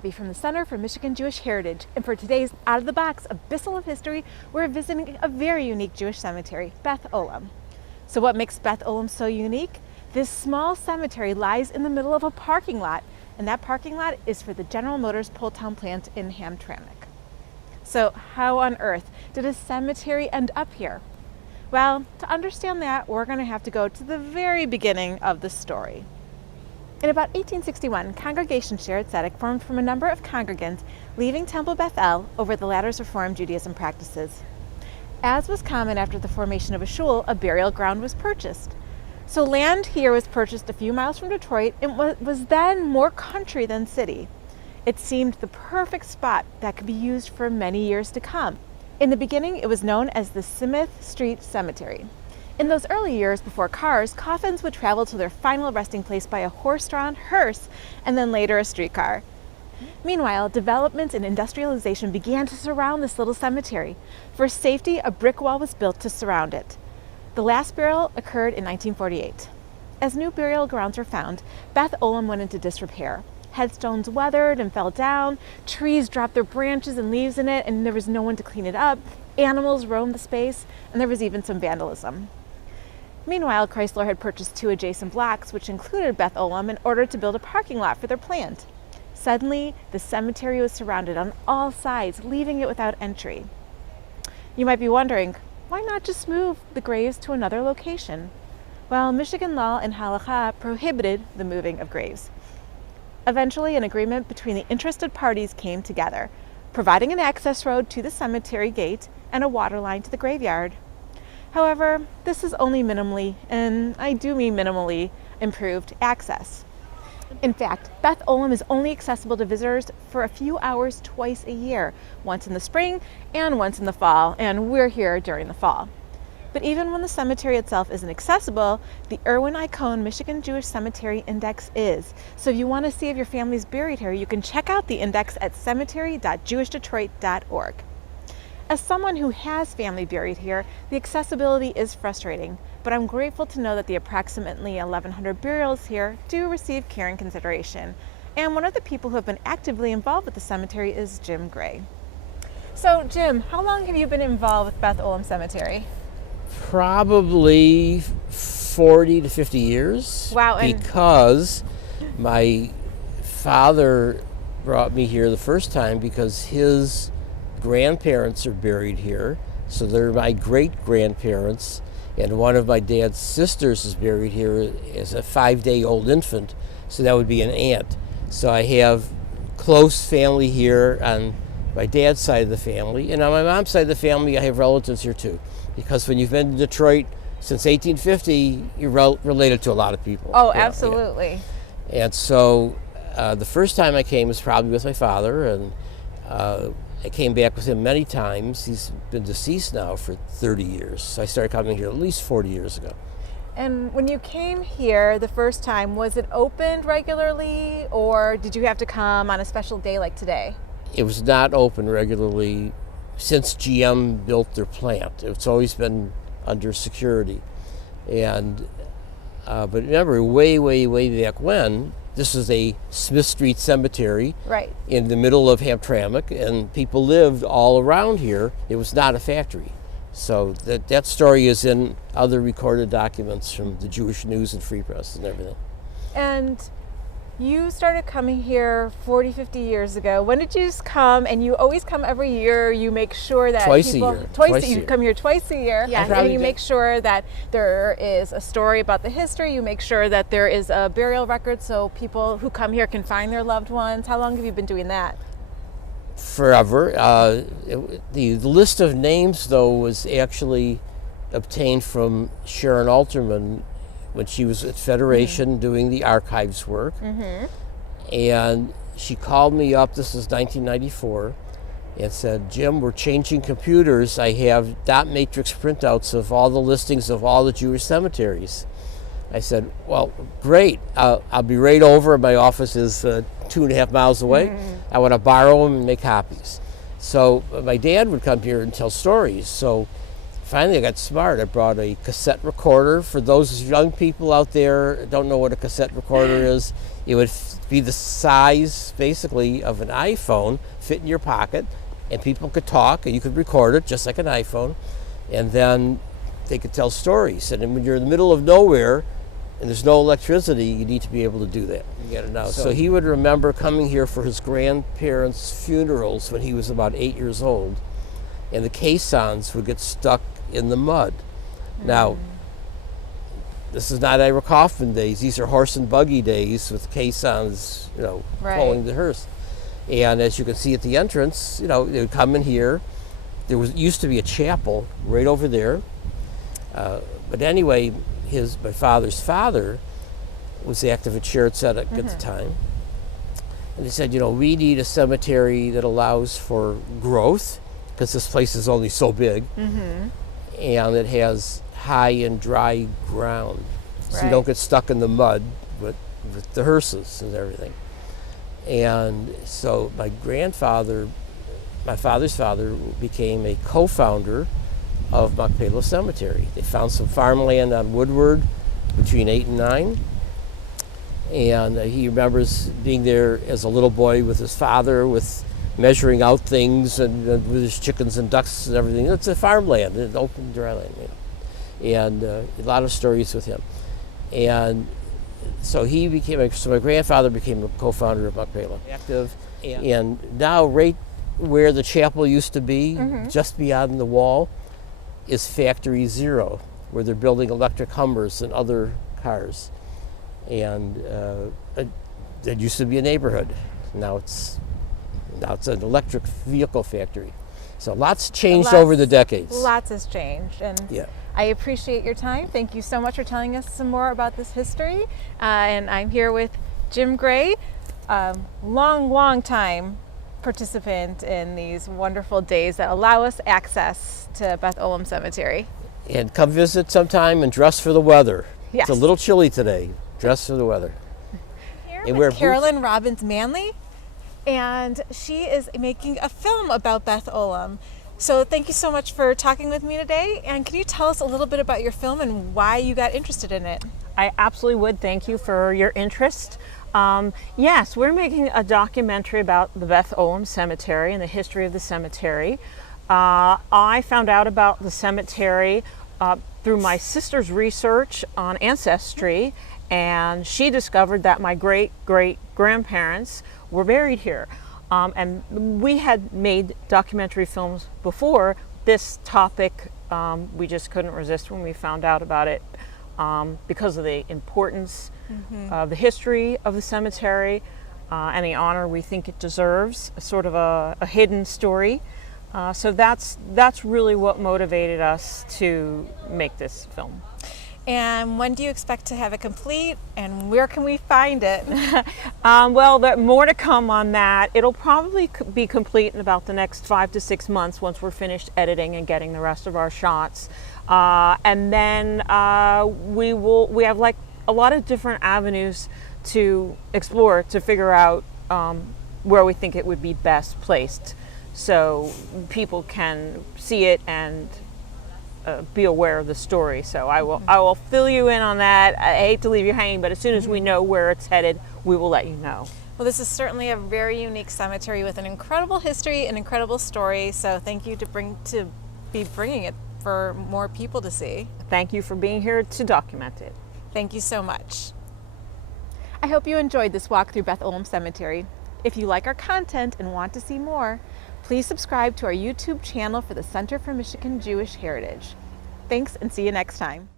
Poppy from the Center for Michigan Jewish Heritage, and for today's Out of the Box, a Bisel of history, we're visiting a very unique Jewish cemetery, Beth Olem. So what makes Beth Olem so unique? This small cemetery lies in the middle of a parking lot, and that parking lot is for the General Motors Poletown Plant in Hamtramck. So how on earth did a cemetery end up here? Well, to understand that, we're going to have to go to the very beginning of the story. In about 1861, Congregation Sharet Tzedek formed from a number of congregants leaving Temple Bethel over the latter's Reform Judaism practices. As was common after the formation of a shul, a burial ground was purchased. So land here was purchased a few miles from Detroit and was then more country than city. It seemed the perfect spot that could be used for many years to come. In the beginning, it was known as the Smith Street Cemetery. In those early years before cars, coffins would travel to their final resting place by a horse-drawn hearse and then later a streetcar. Meanwhile, development and industrialization began to surround this little cemetery. For safety, a brick wall was built to surround it. The last burial occurred in 1948. As new burial grounds were found, Beth Olem went into disrepair. Headstones weathered and fell down, trees dropped their branches and leaves in it, and there was no one to clean it up. Animals roamed the space, and there was even some vandalism. Meanwhile, Chrysler had purchased 2 adjacent blocks, which included Beth Olem, in order to build a parking lot for their plant. Suddenly, the cemetery was surrounded on all sides, leaving it without entry. You might be wondering, why not just move the graves to another location? Well, Michigan law and halakha prohibited the moving of graves. Eventually, an agreement between the interested parties came together, providing an access road to the cemetery gate and a water line to the graveyard. However, this is only minimally, and I do mean minimally, improved access. In fact, Beth Olem is only accessible to visitors for a few hours twice a year, once in the spring and once in the fall, and we're here during the fall. But even when the cemetery itself isn't accessible, the Irwin Icahn Michigan Jewish Cemetery Index is. So if you want to see if your family's buried here, you can check out the index at cemetery.jewishdetroit.org. As someone who has family buried here, the accessibility is frustrating, but I'm grateful to know that the approximately 1,100 burials here do receive care and consideration. And one of the people who have been actively involved with the cemetery is Jim Gray. So Jim, how long have you been involved with Beth Olem Cemetery? Probably 40 to 50 years. Wow. Because my father brought me here the first time because his grandparents are buried here, so they're my great-grandparents, and one of my dad's sisters is buried here as a 5-day-old infant, so that would be an aunt. So I have close family here on my dad's side of the family, and on my mom's side of the family I have relatives here too, because when you've been to Detroit since 1850, you're related to a lot of people. Oh, absolutely. Yeah. And so the first time I came was probably with my father, and I came back with him many times. He's been deceased now for 30 years. So I started coming here at least 40 years ago. And when you came here the first time, was it opened regularly, or did you have to come on a special day like today? It was not open regularly since GM built their plant. It's always been under security. And but remember, way back when, this is a Smith Street Cemetery, right, in the middle of Hamtramck, and people lived all around here. It was not a factory. So that story is in other recorded documents from the Jewish News and Free Press and everything. And you started coming here 40, 50 years ago. When did you just come? And you always come every year. You make sure that twice a year. You come here twice a year. Yeah, and you make sure that there is a story about the history. You make sure that there is a burial record so people who come here can find their loved ones. How long have you been doing that? Forever. The list of names, though, was actually obtained from Sharon Alterman when she was at Federation doing the archives work. And she called me up, this was 1994, and said, Jim, we're changing computers. I have dot matrix printouts of all the listings of all the Jewish cemeteries. I said, well, great. I'll be right over. My office is 2.5 miles away. I want to borrow them and make copies. So my dad would come here and tell stories. So finally I got smart. I brought a cassette recorder. For those young people out there who don't know what a cassette recorder is, it would be the size, basically, of an iPhone, fit in your pocket, and people could talk, and you could record it just like an iPhone, and then they could tell stories. And when you're in the middle of nowhere and there's no electricity, you need to be able to do that. You get it now. So he would remember coming here for his grandparents' funerals when he was about 8 years old, and the caissons would get stuck in the mud. Now, this is not Ira Kaufman days. These are horse and buggy days with caissons, pulling the hearse. And as you can see at the entrance, they would come in here. There used to be a chapel right over there. But anyway, my father's father was active at Sheridan Tzedek at the time. And he said, we need a cemetery that allows for growth, because this place is only so big, and it has high and dry ground, so you don't get stuck in the mud with the hearses and everything. And so my father's father, became a co-founder of Machpelah Cemetery. They found some farmland on Woodward between 8 and 9, and he remembers being there as a little boy with his father, with measuring out things and with his chickens and ducks and everything. It's a farmland, an open dry land, and a lot of stories with him. And so my grandfather became a co-founder of Machpelah. Active, and now right where the chapel used to be, just beyond the wall, is Factory Zero, where they're building electric Hummers and other cars. And it used to be a neighborhood. Now it's an electric vehicle factory. So lots changed over the decades. Lots has changed, and I appreciate your time. Thank you so much for telling us some more about this history. And I'm here with Jim Gray, long time participant in these wonderful days that allow us access to Beth Olem Cemetery. And come visit sometime and dress for the weather. Yes. It's a little chilly today. Dress for the weather. Here with Carolyn Robbins Manley, and she is making a film about Beth Olem. So thank you so much for talking with me today. And can you tell us a little bit about your film and why you got interested in it? I absolutely would. Thank you for your interest. Yes, we're making a documentary about the Beth Olem Cemetery and the history of the cemetery. I found out about the cemetery through my sister's research on ancestry, and she discovered that my great-great-grandparents were buried here. And we had made documentary films before. This topic, we just couldn't resist when we found out about it, because of the importance of the history of the cemetery and the honor we think it deserves, sort of a hidden story. So that's really what motivated us to make this film. And when do you expect to have it complete, and where can we find it? Well, there's more to come on that. It'll probably be complete in about the next 5 to 6 months once we're finished editing and getting the rest of our shots. And then we have like a lot of different avenues to explore to figure out where we think it would be best placed, so people can see it and be aware of the story. So I will fill you in on that. I hate to leave you hanging, but as soon as we know where it's headed, we will let you know. Well, this is certainly a very unique cemetery with an incredible history, an incredible story. So thank you to be bringing it for more people to see. Thank you for being here to document it. Thank you so much. I hope you enjoyed this walk through Beth Olem Cemetery. If you like our content and want to see more, please subscribe to our YouTube channel for the Center for Michigan Jewish Heritage. Thanks, and see you next time.